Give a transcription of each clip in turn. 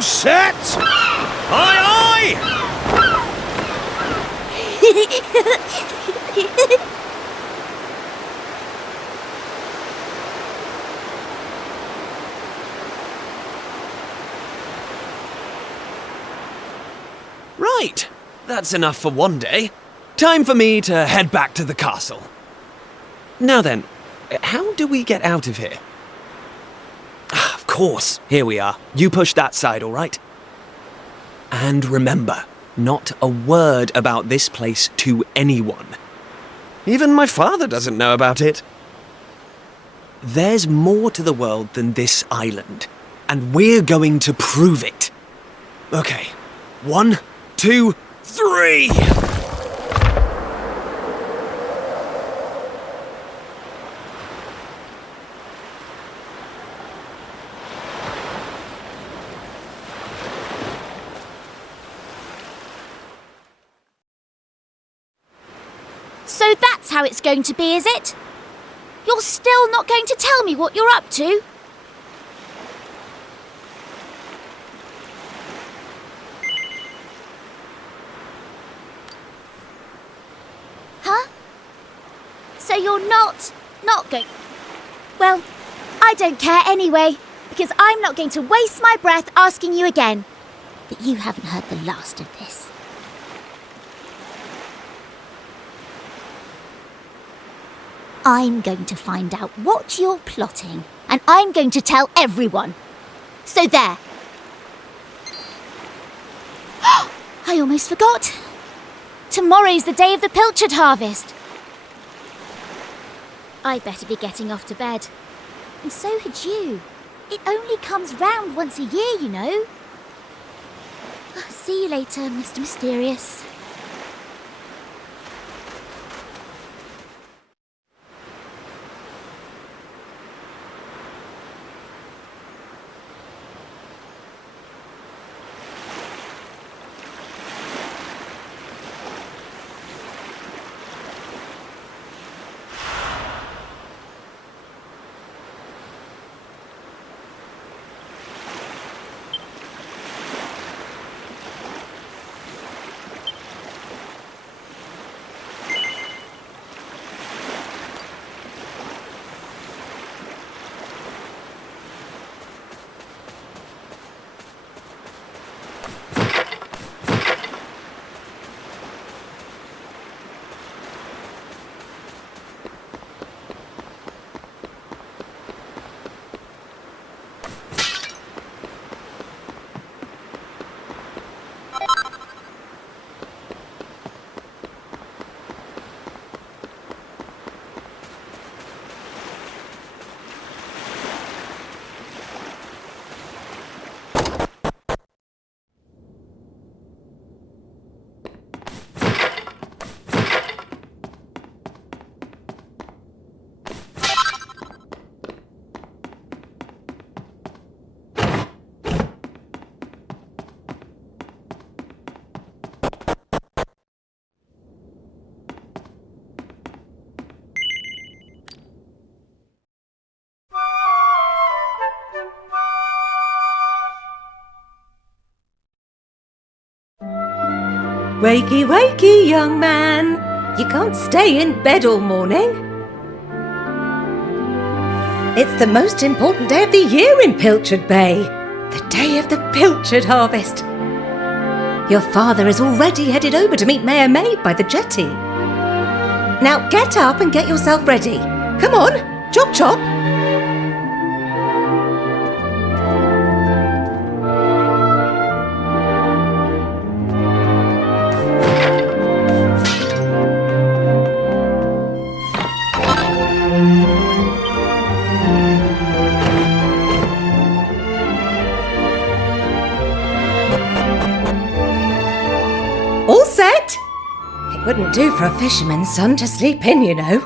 All set? Aye, aye! Right, that's enough for one day. Time for me to head back to the castle. Now then, how do we get out of here? Ah, of course, here we are. You push that side, all right? And remember, not a word about this place to anyone. Even my father doesn't know about it. There's more to the world than this island, and we're going to prove it. Okay, 1, 2, 3! So that's how it's going to be, is it? You're still not going to tell me what you're up to? Huh? So you're not going... Well, I don't care anyway, because I'm not going to waste my breath asking you again. But you haven't heard the last of this. I'm going to find out what you're plotting, and I'm going to tell everyone. So there. I almost forgot. Tomorrow's the day of the Pilchard harvest. I'd better be getting off to bed. And so had you. It only comes round once a year, you know. See you later, Mr. Mysterious. Wakey, wakey, young man. You can't stay in bed all morning. It's the most important day of the year in Pilchard Bay. The day of the Pilchard harvest. Your father is already headed over to meet Mayor Maid by the jetty. Now get up and get yourself ready. Come on, chop chop. All set? It wouldn't do for a fisherman's son to sleep in, you know.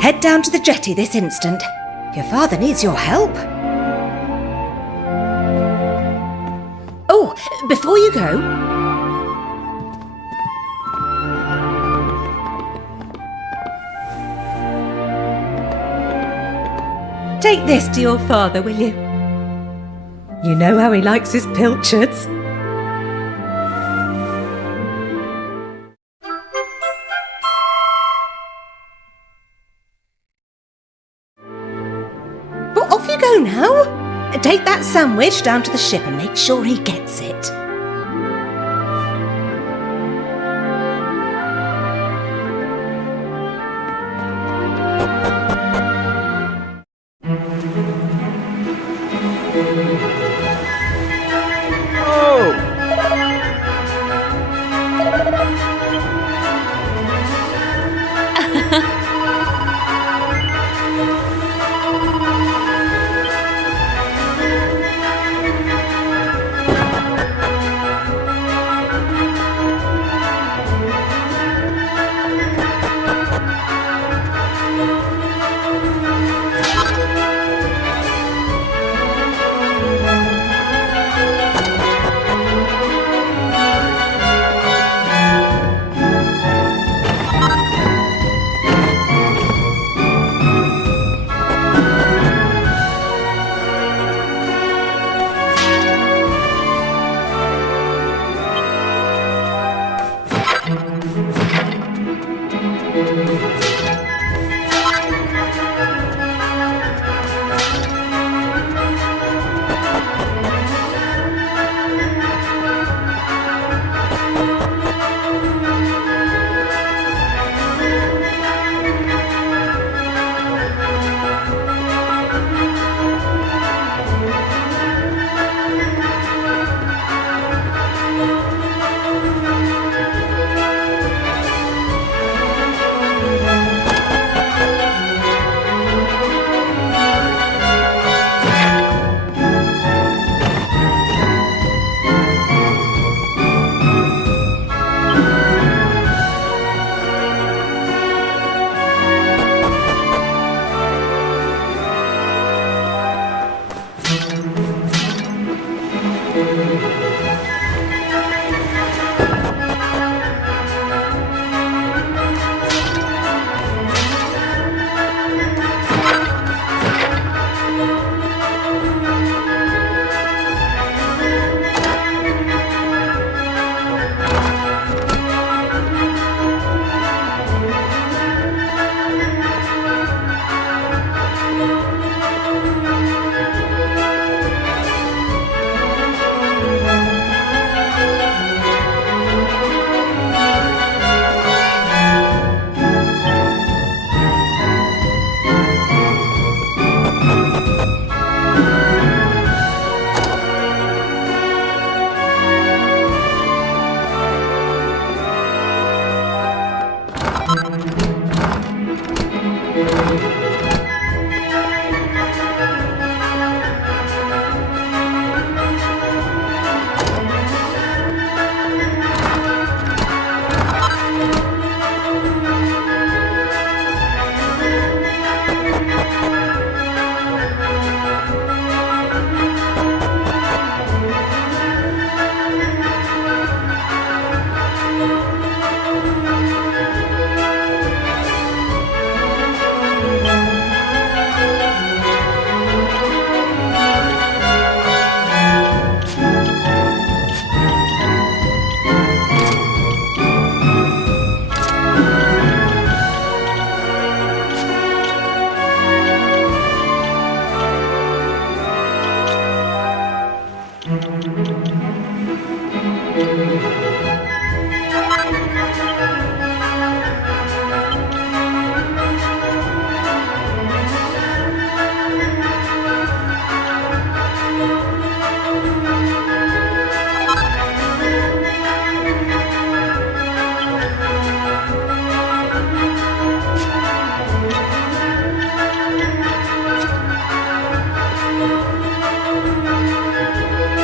Head down to the jetty this instant. Your father needs your help. Oh, before you go... take this to your father, will you? You know how he likes his pilchards. Well, off you go now. Take that sandwich down to the ship and make sure he gets it.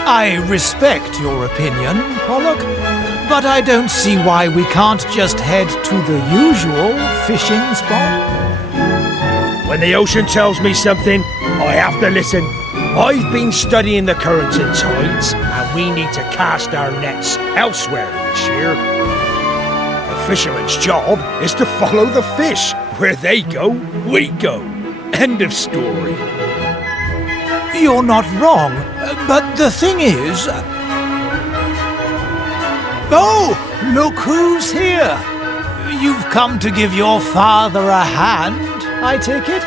I respect your opinion, Prologue, but I don't see why we can't just head to the usual fishing spot. When the ocean tells me something, I have to listen. I've been studying the currents and tides, and we need to cast our nets elsewhere this year. A fisherman's job is to follow the fish. Where they go, we go. End of story. You're not wrong, but the thing is... Oh, look who's here! You've come to give your father a hand, I take it,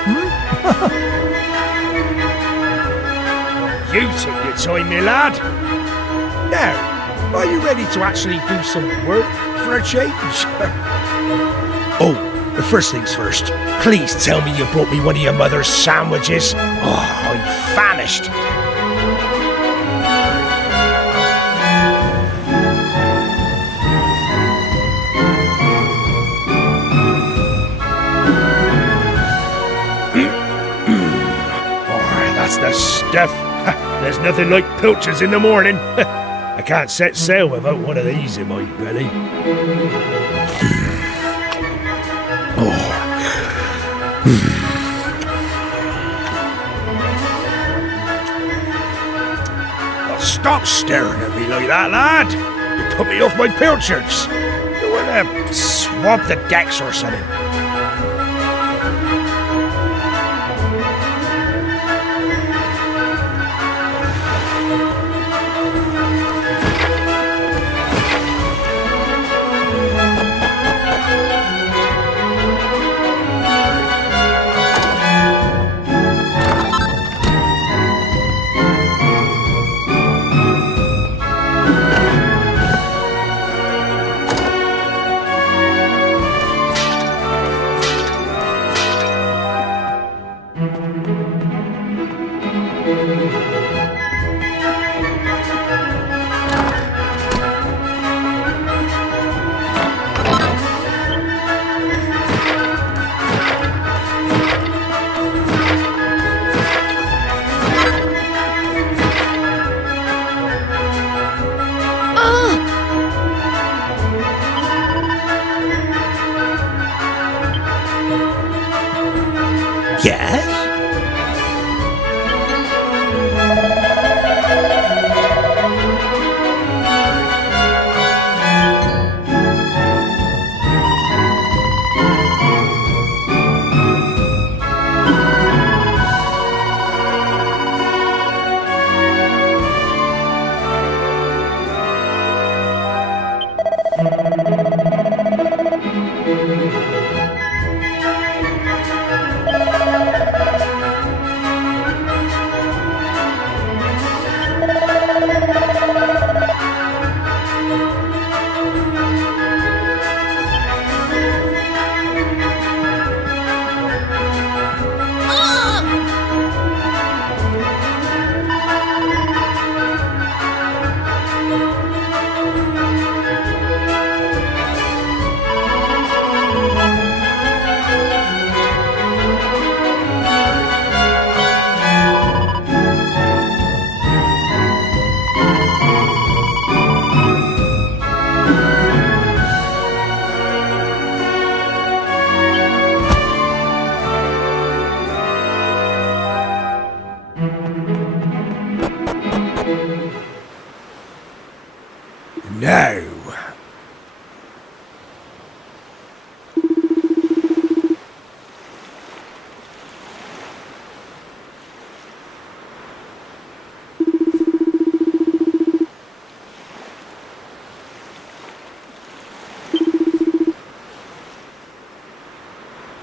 You took your time, my lad. Now, are you ready to actually do some work for a change? Oh, the first things first. Please tell me you brought me one of your mother's sandwiches. Oh, I'm famished. That's the stuff. There's nothing like pilchards in the morning. I can't set sail without one of these in my belly. Oh, stop staring at me like that, lad. You put me off my pilchards. You want to swab the decks or something? Yes? Now.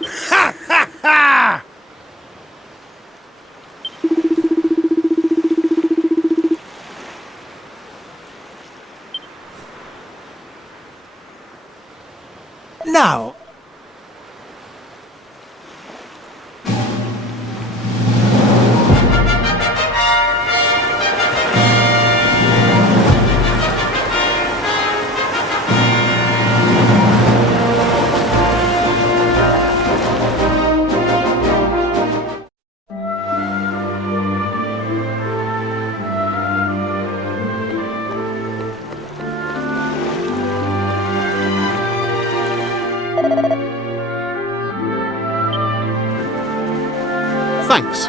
Ha ha ha! Now, Thanks.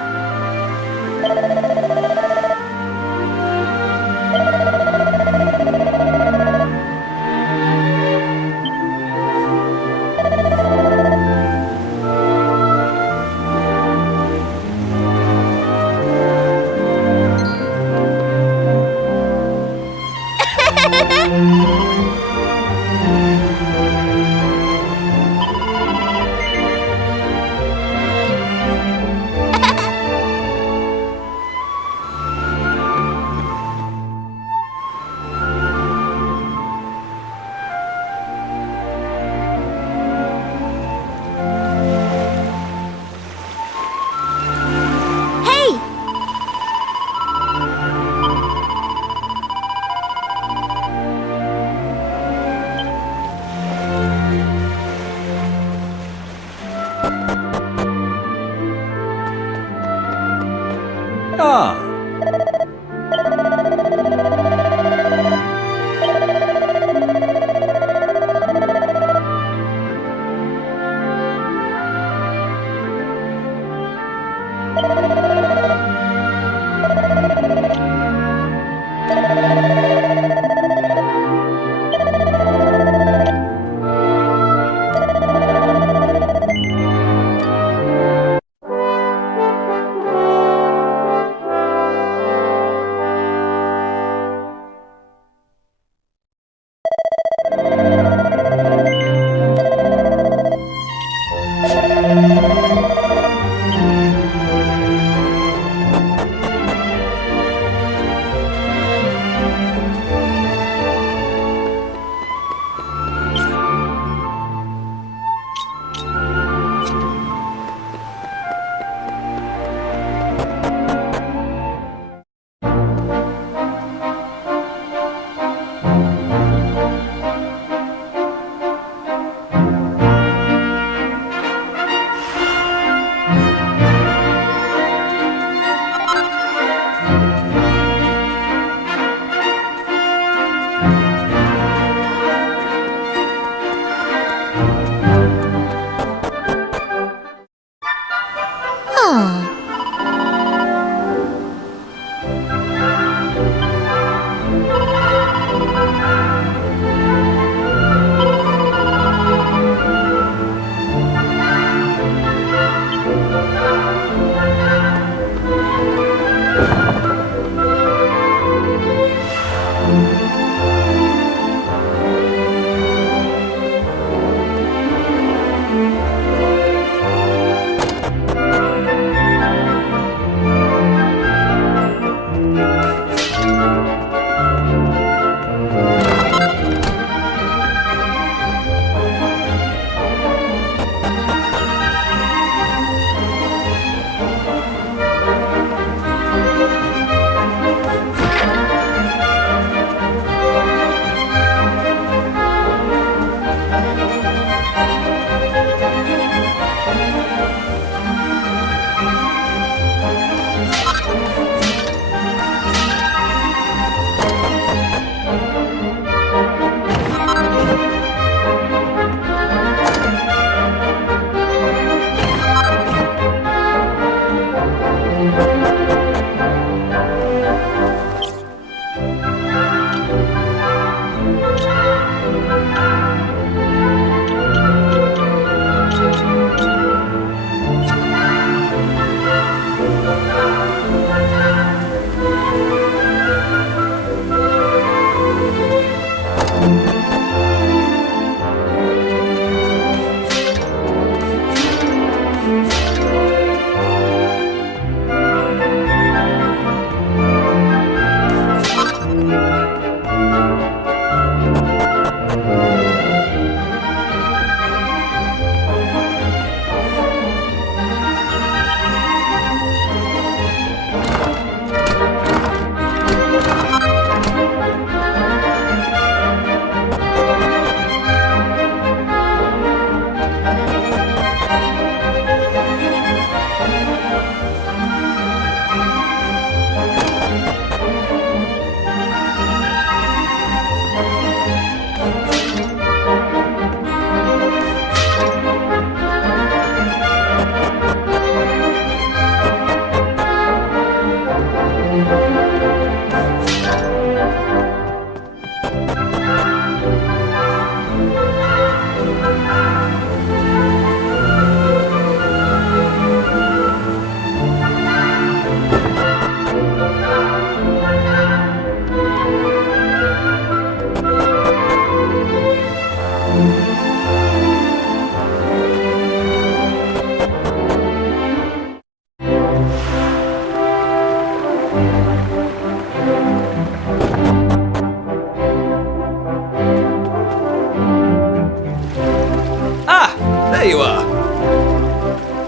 Ah. There you are.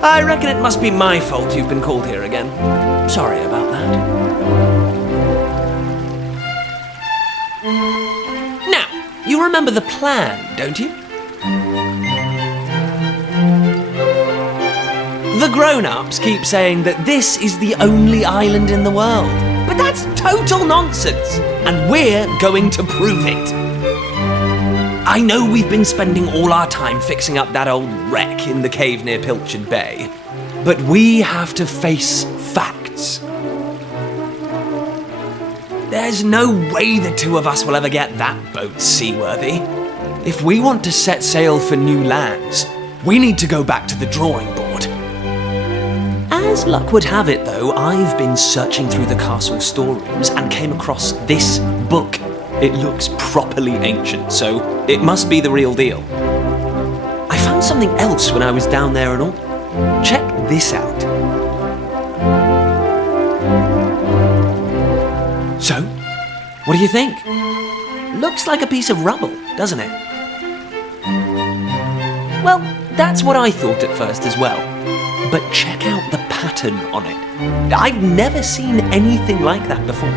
I reckon it must be my fault you've been called here again. Sorry about that. Now, you remember the plan, don't you? The grown-ups keep saying that this is the only island in the world. But that's total nonsense, and we're going to prove it. I know we've been spending all our time fixing up that old wreck in the cave near Pilchard Bay, but we have to face facts. There's no way the two of us will ever get that boat seaworthy. If we want to set sail for new lands, we need to go back to the drawing board. As luck would have it, though, I've been searching through the castle storerooms and came across this book. It looks properly ancient, so it must be the real deal. I found something else when I was down there and all. Check this out. So, what do you think? Looks like a piece of rubble, doesn't it? Well, that's what I thought at first as well. But check out the pattern on it. I've never seen anything like that before.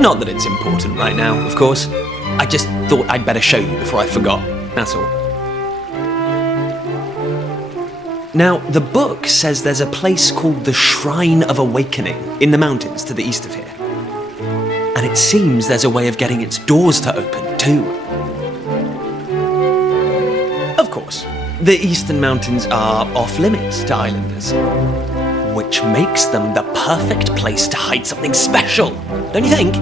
Not that it's important right now, of course. I just thought I'd better show you before I forgot, that's all. Now, the book says there's a place called the Shrine of Awakening in the mountains to the east of here. And it seems there's a way of getting its doors to open, too. course. The Eastern Mountains are off-limits to islanders, which makes them the perfect place to hide something special, don't you think?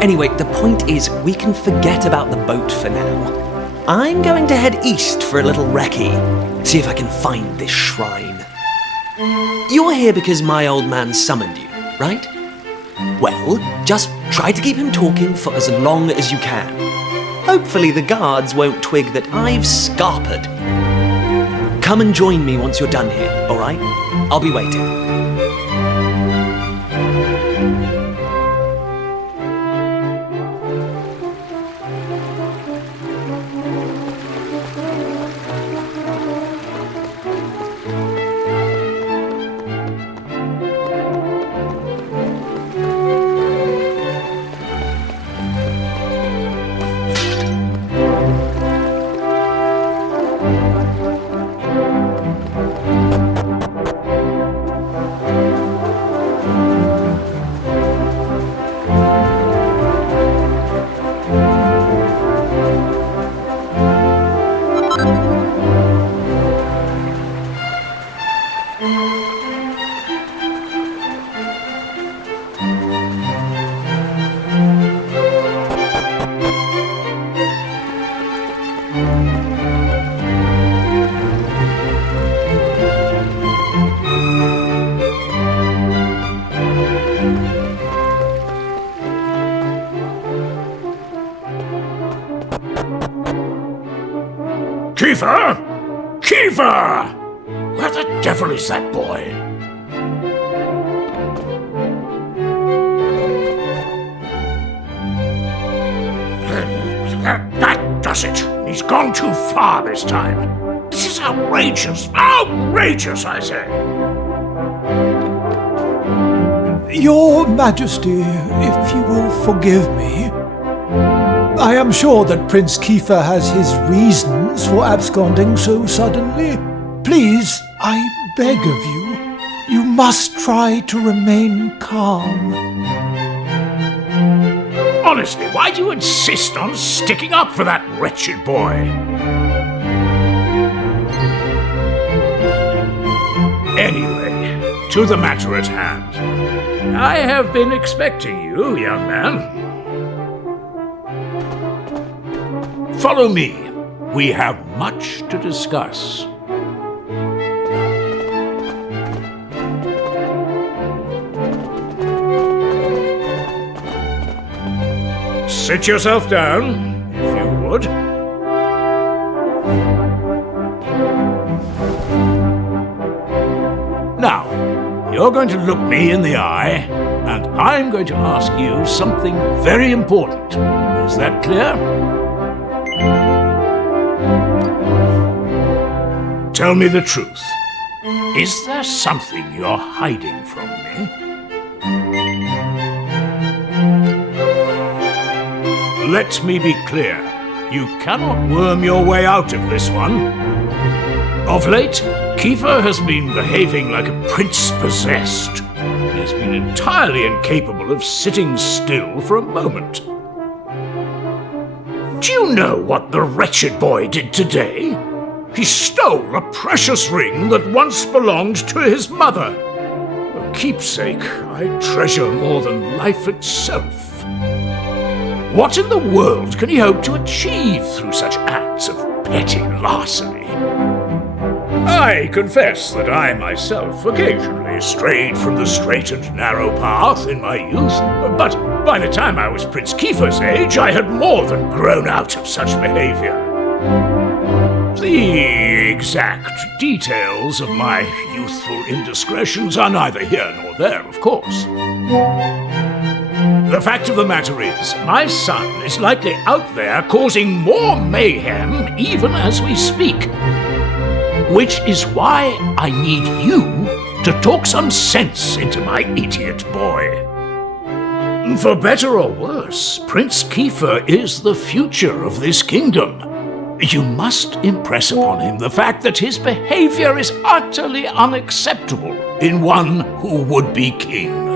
Anyway, the point is, we can forget about the boat for now. I'm going to head east for a little recce, see if I can find this shrine. You're here because my old man summoned you, right? Well, just try to keep him talking for as long as you can. Hopefully the guards won't twig that I've scarpered. Come and join me once you're done here, all right? I'll be waiting. Kiefer! Kiefer! Where the devil is that boy? That does it. He's gone too far this time. This is outrageous. Outrageous, I say. Your Majesty, if you will forgive me, I am sure that Prince Kiefer has his reasons for absconding so suddenly. Please, I beg of you, you must try to remain calm. Honestly, why do you insist on sticking up for that wretched boy? Anyway, to the matter at hand. I have been expecting you, young man. Follow me. We have much to discuss. Sit yourself down, if you would. Now, you're going to look me in the eye, and I'm going to ask you something very important. Is that clear? Tell me the truth. Is there something you're hiding from me? Let me be clear. You cannot worm your way out of this one. Of late, Kiefer has been behaving like a prince possessed. He has been entirely incapable of sitting still for a moment. Do you know what the wretched boy did today? He stole a precious ring that once belonged to his mother. A keepsake I treasure more than life itself. What in the world can he hope to achieve through such acts of petty larceny? I confess that I myself occasionally strayed from the straight and narrow path in my youth, but by the time I was Prince Kiefer's age, I had more than grown out of such behavior. The exact details of my youthful indiscretions are neither here nor there, of course. The fact of the matter is, my son is likely out there causing more mayhem even as we speak. Which is why I need you to talk some sense into my idiot boy. For better or worse, Prince Kiefer is the future of this kingdom. You must impress upon him the fact that his behavior is utterly unacceptable in one who would be king.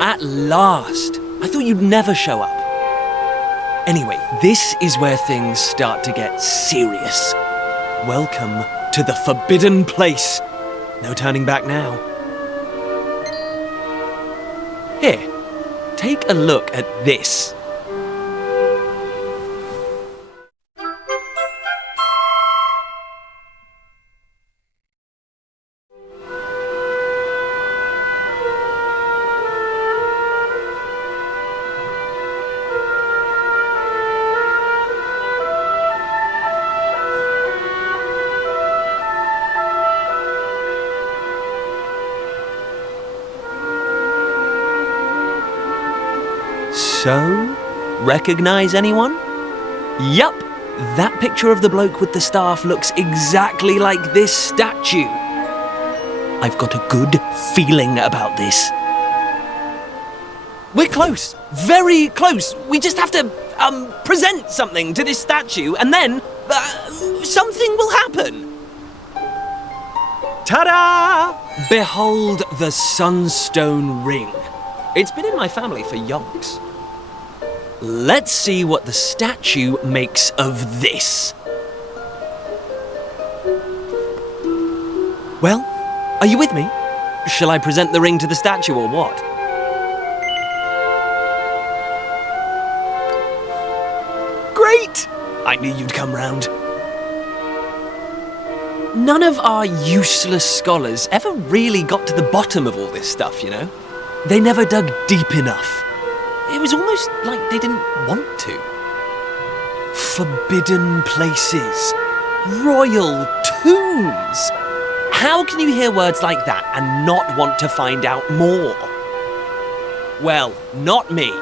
At last! I thought you'd never show up. Anyway, this is where things start to get serious. Welcome to the forbidden place. No turning back now. Here, take a look at this. So, recognize anyone? Yup, that picture of the bloke with the staff looks exactly like this statue. I've got a good feeling about this. We're close, very close. We just have to, present something to this statue and then, something will happen. Ta-da! Behold the Sunstone Ring. It's been in my family for yonks. Let's see what the statue makes of this. Well, are you with me? Shall I present the ring to the statue or what? Great! I knew you'd come round. None of our useless scholars ever really got to the bottom of all this stuff, you know? They never dug deep enough. It was almost like they didn't want to. Forbidden places. Royal tombs. How can you hear words like that and not want to find out more? Well, not me.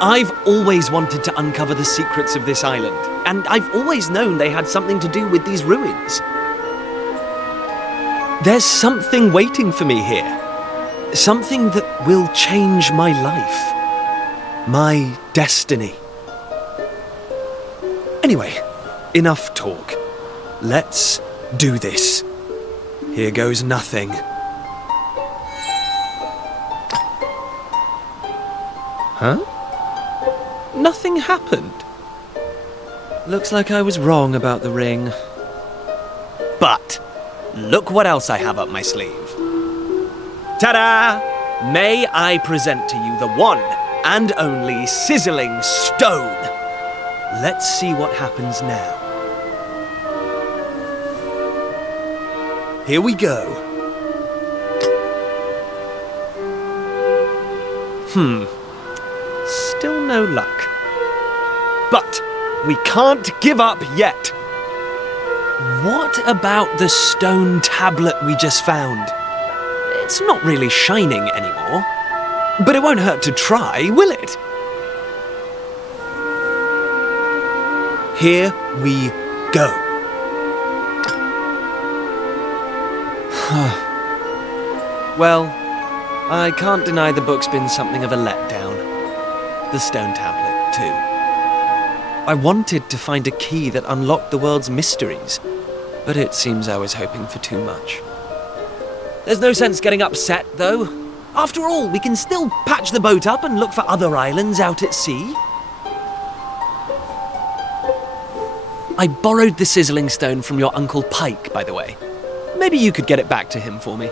I've always wanted to uncover the secrets of this island, and I've always known they had something to do with these ruins. There's something waiting for me here. Something that will change my life. My destiny. Anyway, enough talk. Let's do this. Here goes nothing. Huh? Nothing happened. Looks like I was wrong about the ring. But look what else I have up my sleeve. Ta-da! May I present to you the one and only sizzling stone. Let's see what happens now. Here we go. Still no luck. But we can't give up yet. What about the stone tablet we just found? It's not really shining anymore. But it won't hurt to try, will it? Here we go. Well, I can't deny the book's been something of a letdown. The stone tablet, too. I wanted to find a key that unlocked the world's mysteries, but it seems I was hoping for too much. There's no sense getting upset, though. After all, we can still patch the boat up and look for other islands out at sea. I borrowed the sizzling stone from your Uncle Pike, by the way. Maybe you could get it back to him for me.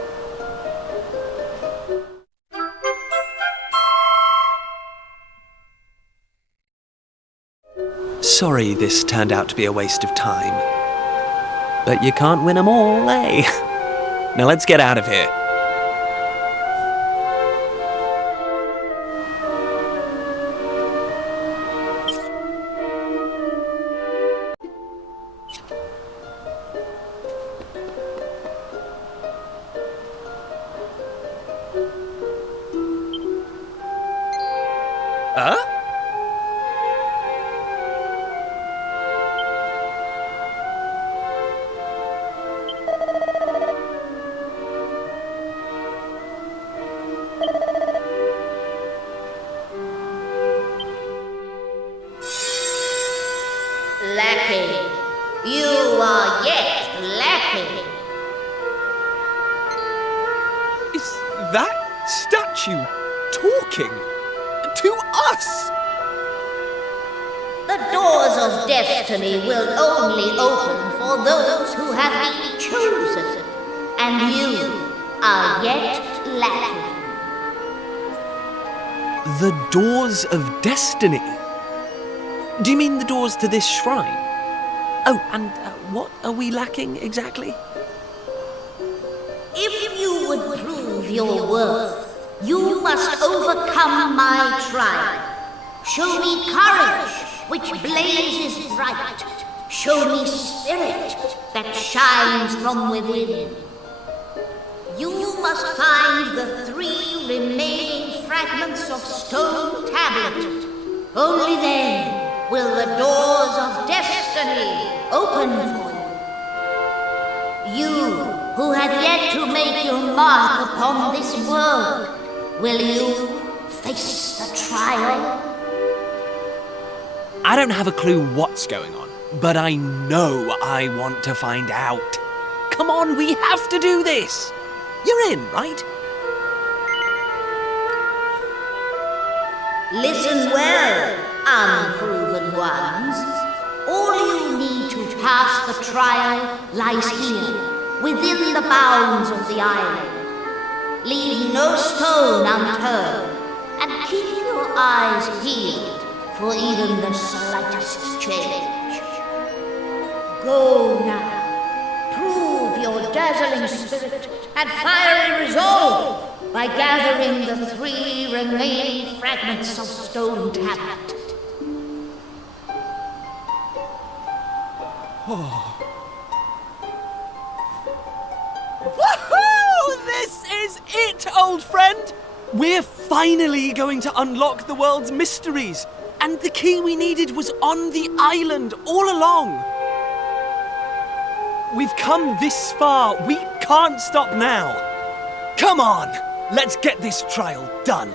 Sorry this turned out to be a waste of time. But you can't win 'em all, eh? Now let's get out of here. Huh? Lacking. You are yet lacking. Is that statue talking to us? The doors of destiny will only open for those who have been chosen, and you are yet lacking. The doors of destiny? Do you mean the doors to this shrine? Oh, and what are we lacking exactly? If you would prove your worth, you must overcome my trial. Show me courage, which blazes bright. Show me spirit that shines from within. You must find the 3 remaining fragments of stone tablet. Only then will the doors of destiny open for you. You who have yet to make your mark upon this world, will you face the trial? I don't have a clue what's going on, but I know I want to find out. Come on, we have to do this. You're in, right? Listen well, unproven ones. All you need to pass the trial lies here, within the bounds of the island. Leave no stone unturned, and keep your eyes peeled for even the slightest change. Go now. Prove your dazzling spirit and fiery resolve by gathering the 3 remaining fragments of stone tablet. Woohoo! This is it, old friend! We're finally going to unlock the world's mysteries, and the key we needed was on the island all along. We've come this far. We can't stop now. Come on, let's get this trial done.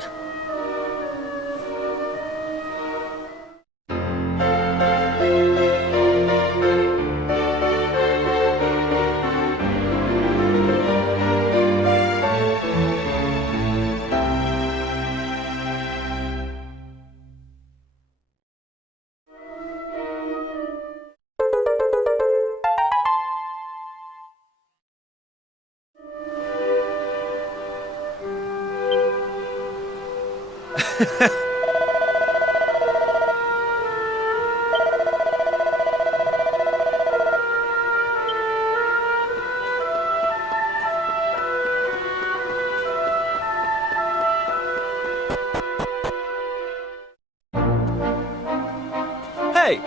Hey!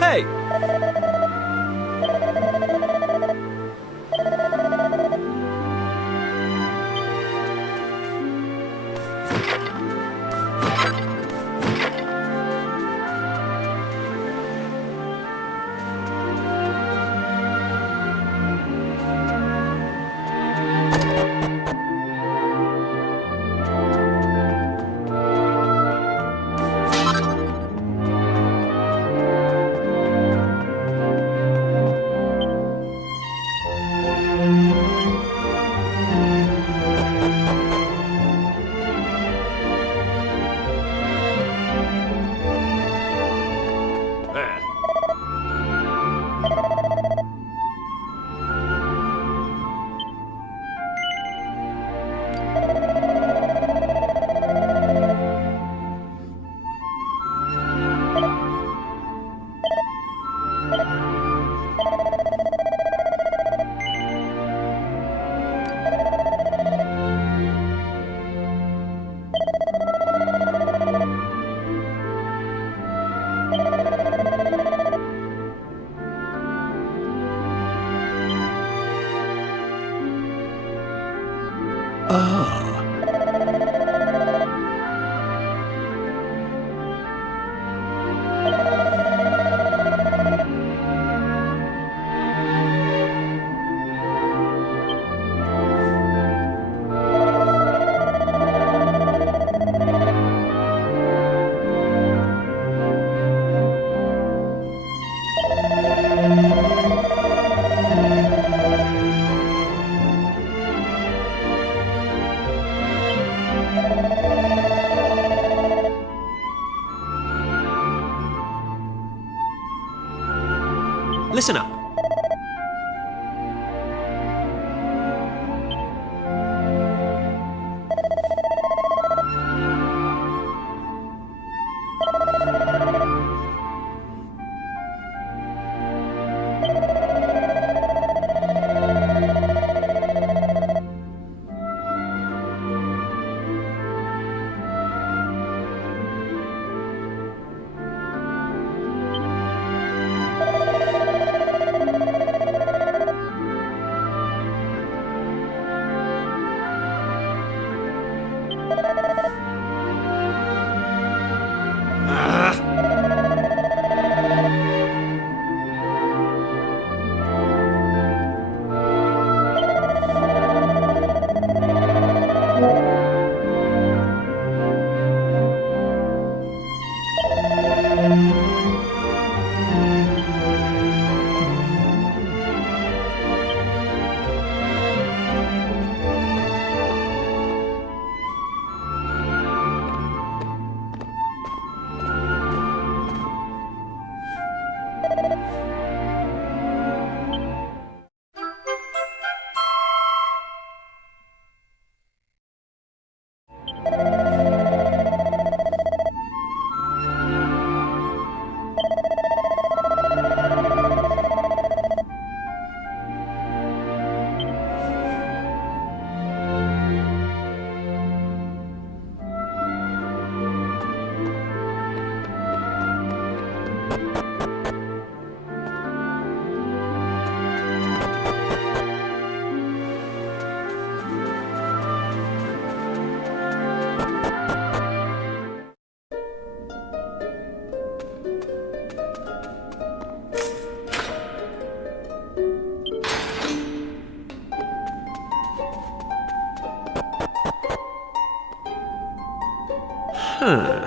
Hey! Listen up. Huh.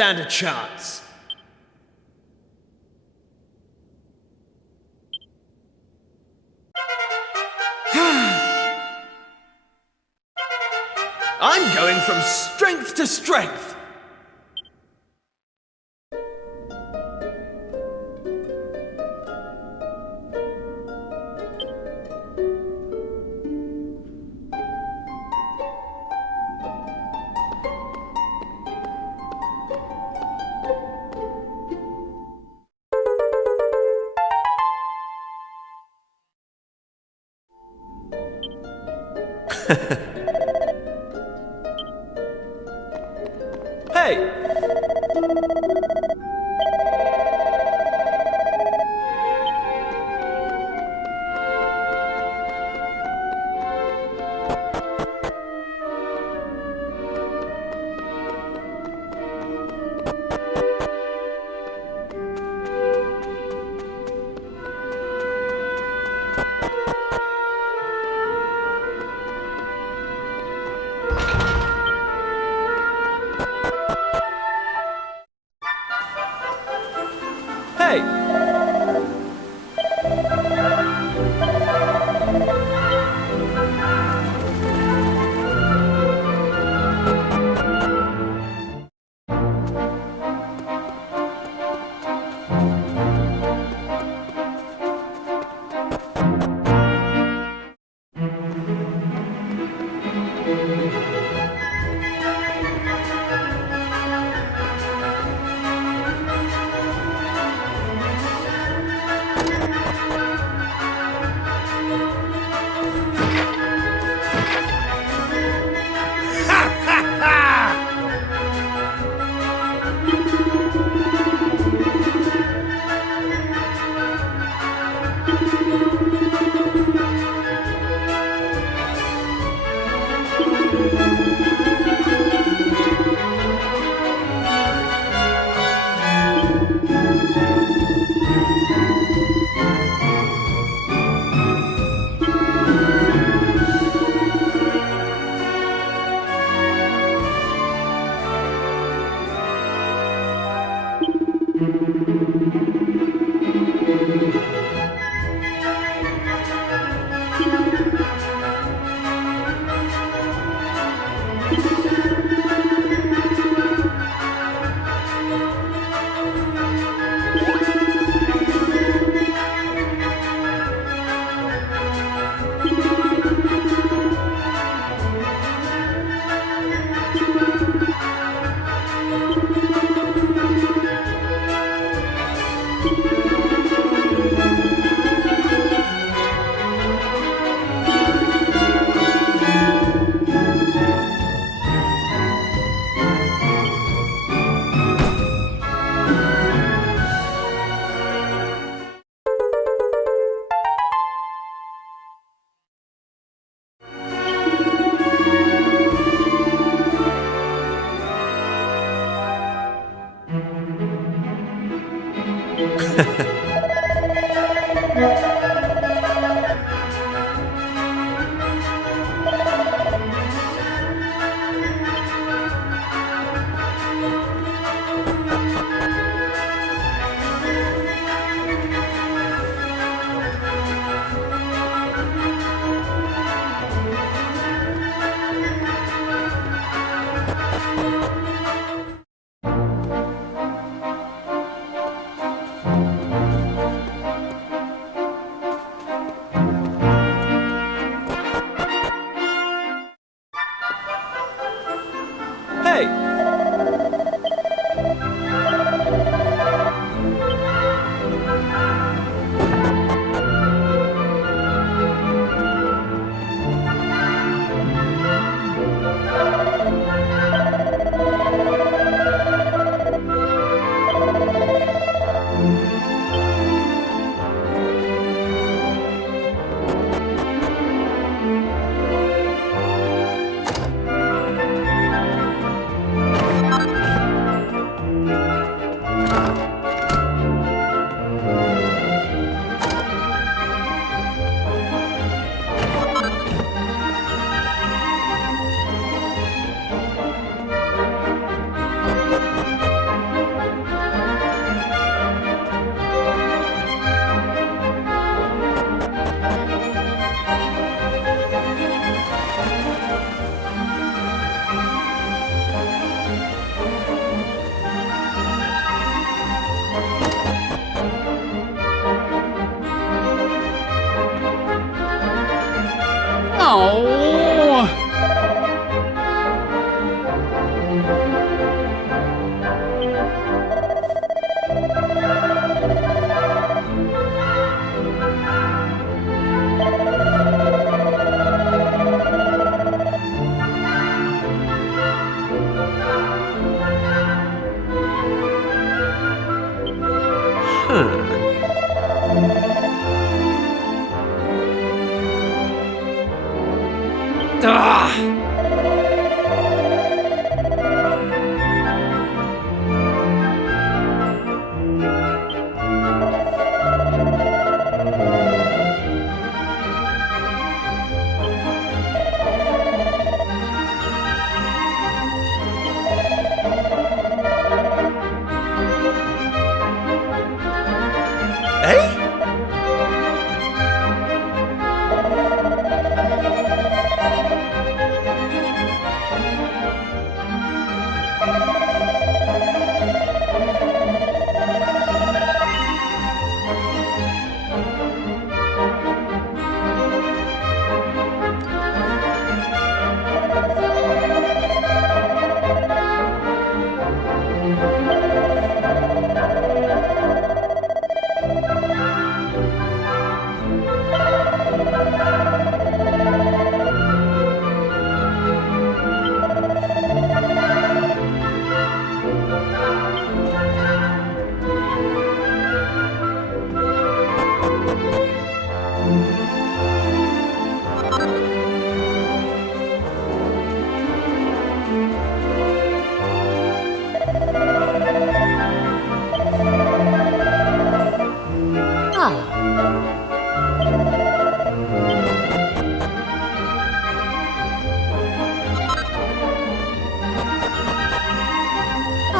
stand a chance. I'm going from strength to strength. Hey! Hey!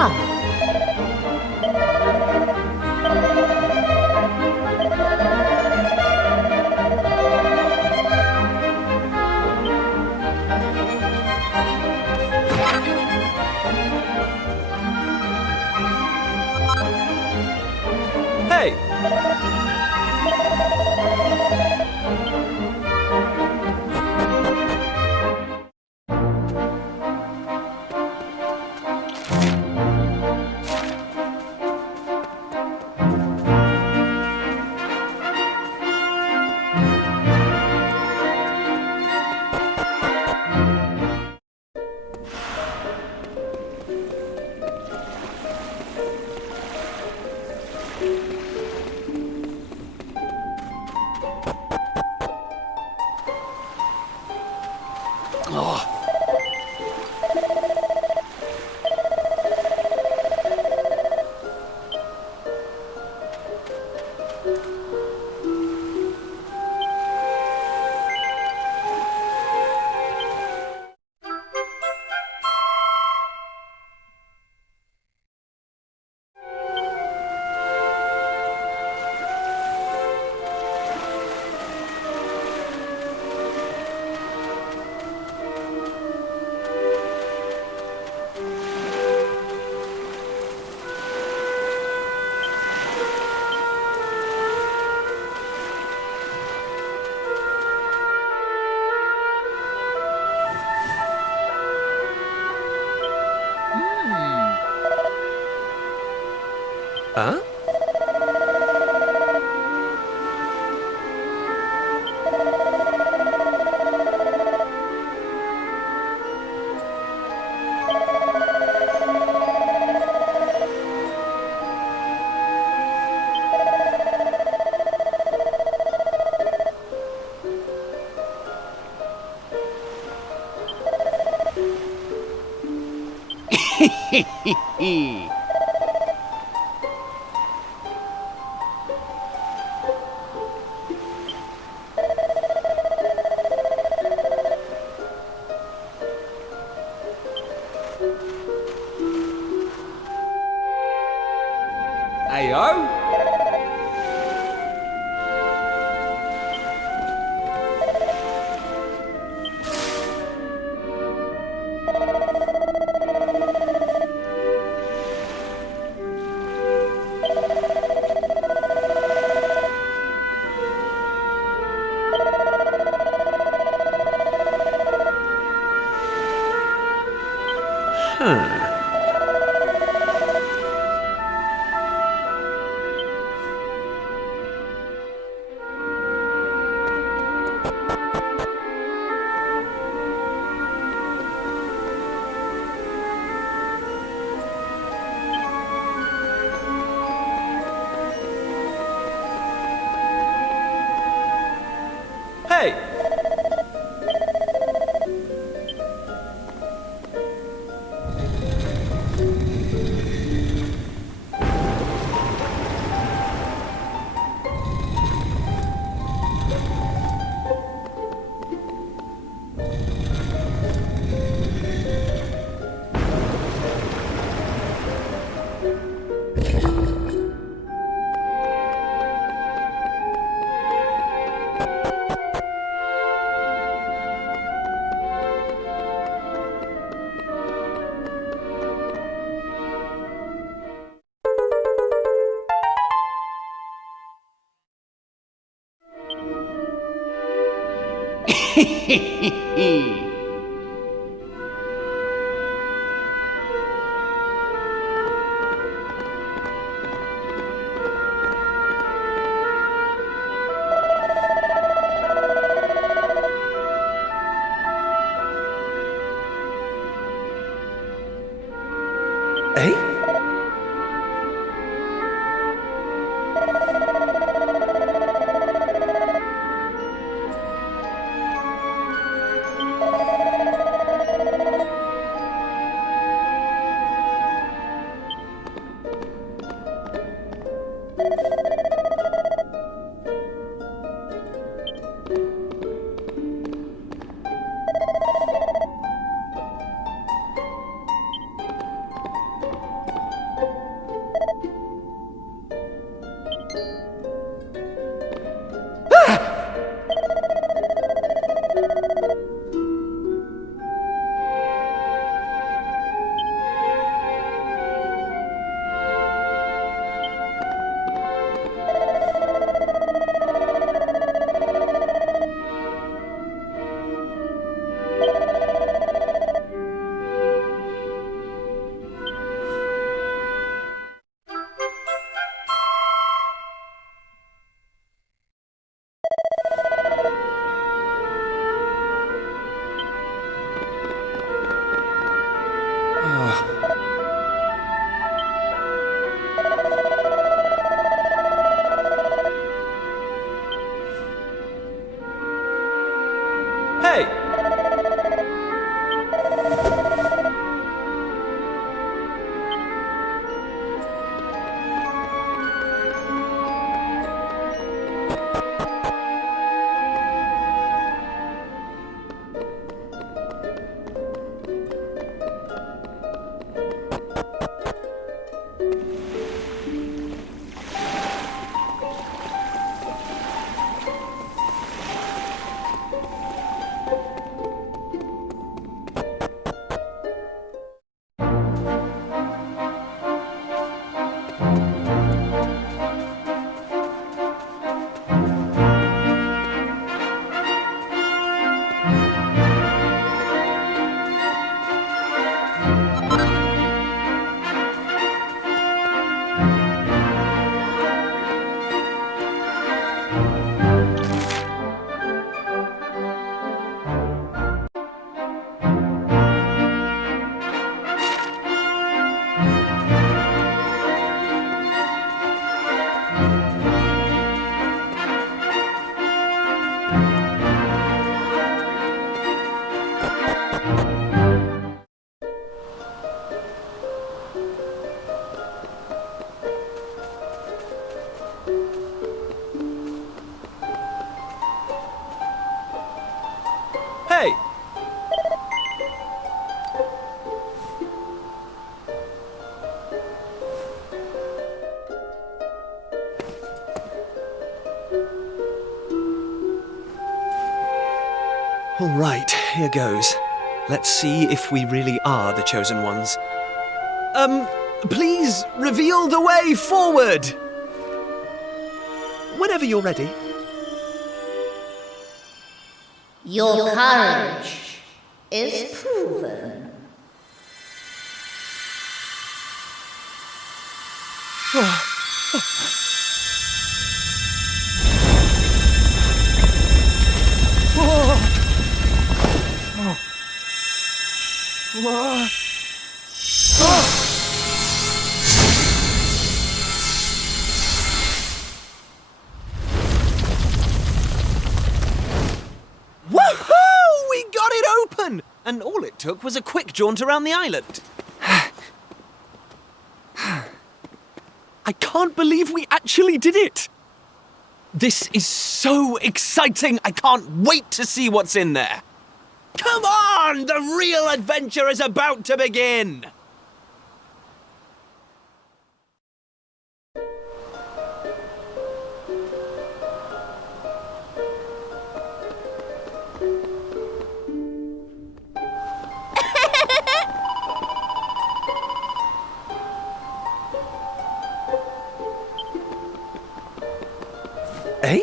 Ah. Hey! Huh? Ayo? Hey! Eh? All right, here goes. Let's see if we really are the chosen ones. Please reveal the way forward! Whenever you're ready. Your courage is proven. Woohoo! We got it open! And all it took was a quick jaunt around the island. I can't believe we actually did it! This is so exciting! I can't wait to see what's in there! Come on! The real adventure is about to begin! Eh?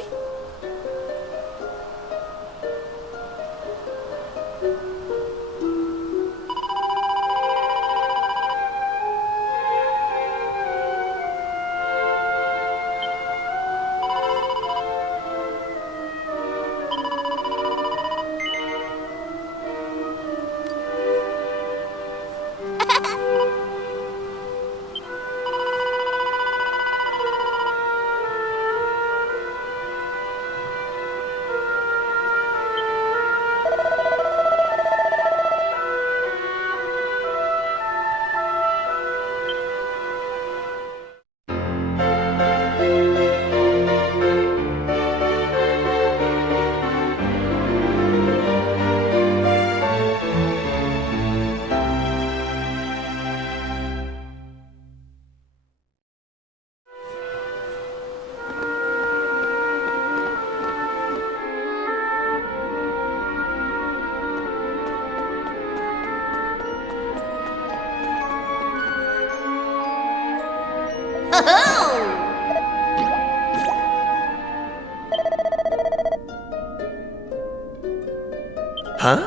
Huh?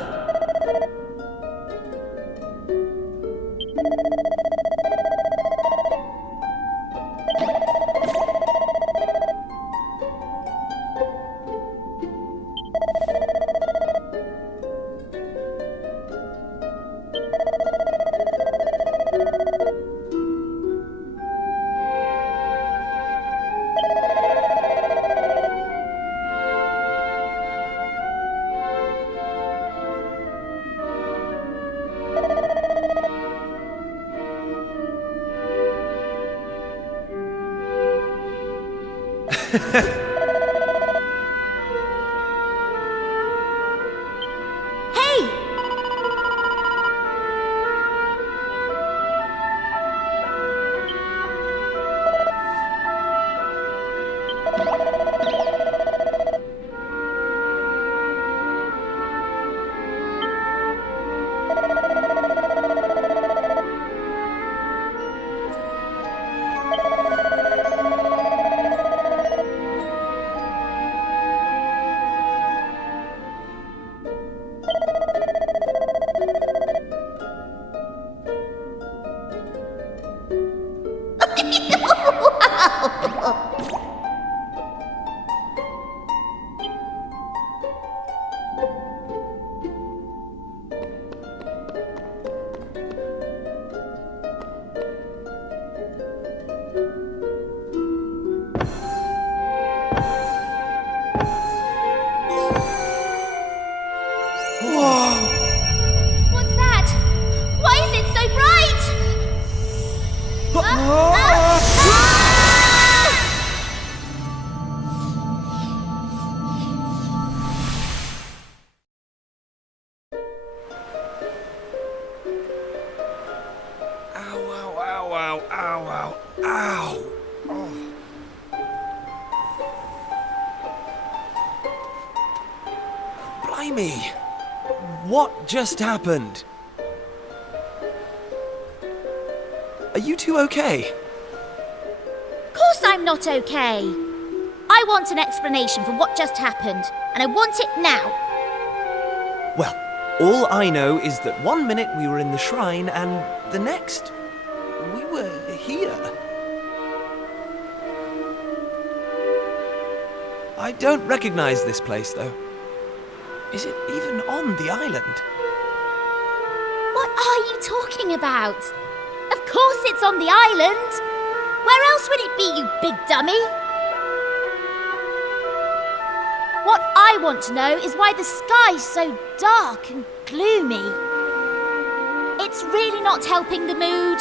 Hey! What's that? Why is it so bright? Ow, ow, ow, ow, ow, ow, ow. Oh. Blimey. What just happened? Are you two okay? Of course I'm not okay. I want an explanation for what just happened, and I want it now. Well, all I know is that 1 minute we were in the shrine and the next we were here. I don't recognize this place, though. Is it even on the island? What are you talking about? Of course it's on the island. Where else would it be, you big dummy? What I want to know is why the sky's so dark and gloomy. It's really not helping the mood.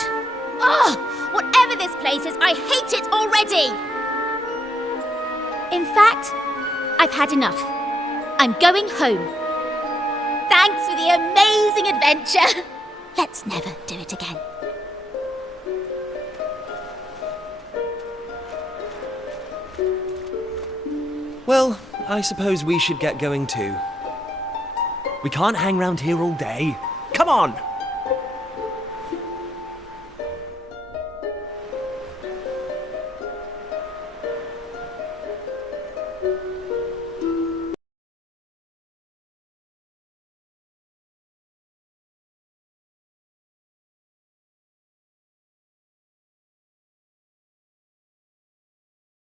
Ugh! Whatever this place is, I hate it already! In fact, I've had enough. I'm going home. Thanks for the amazing adventure. Let's never do it again. Well, I suppose we should get going too. We can't hang round here all day. Come on!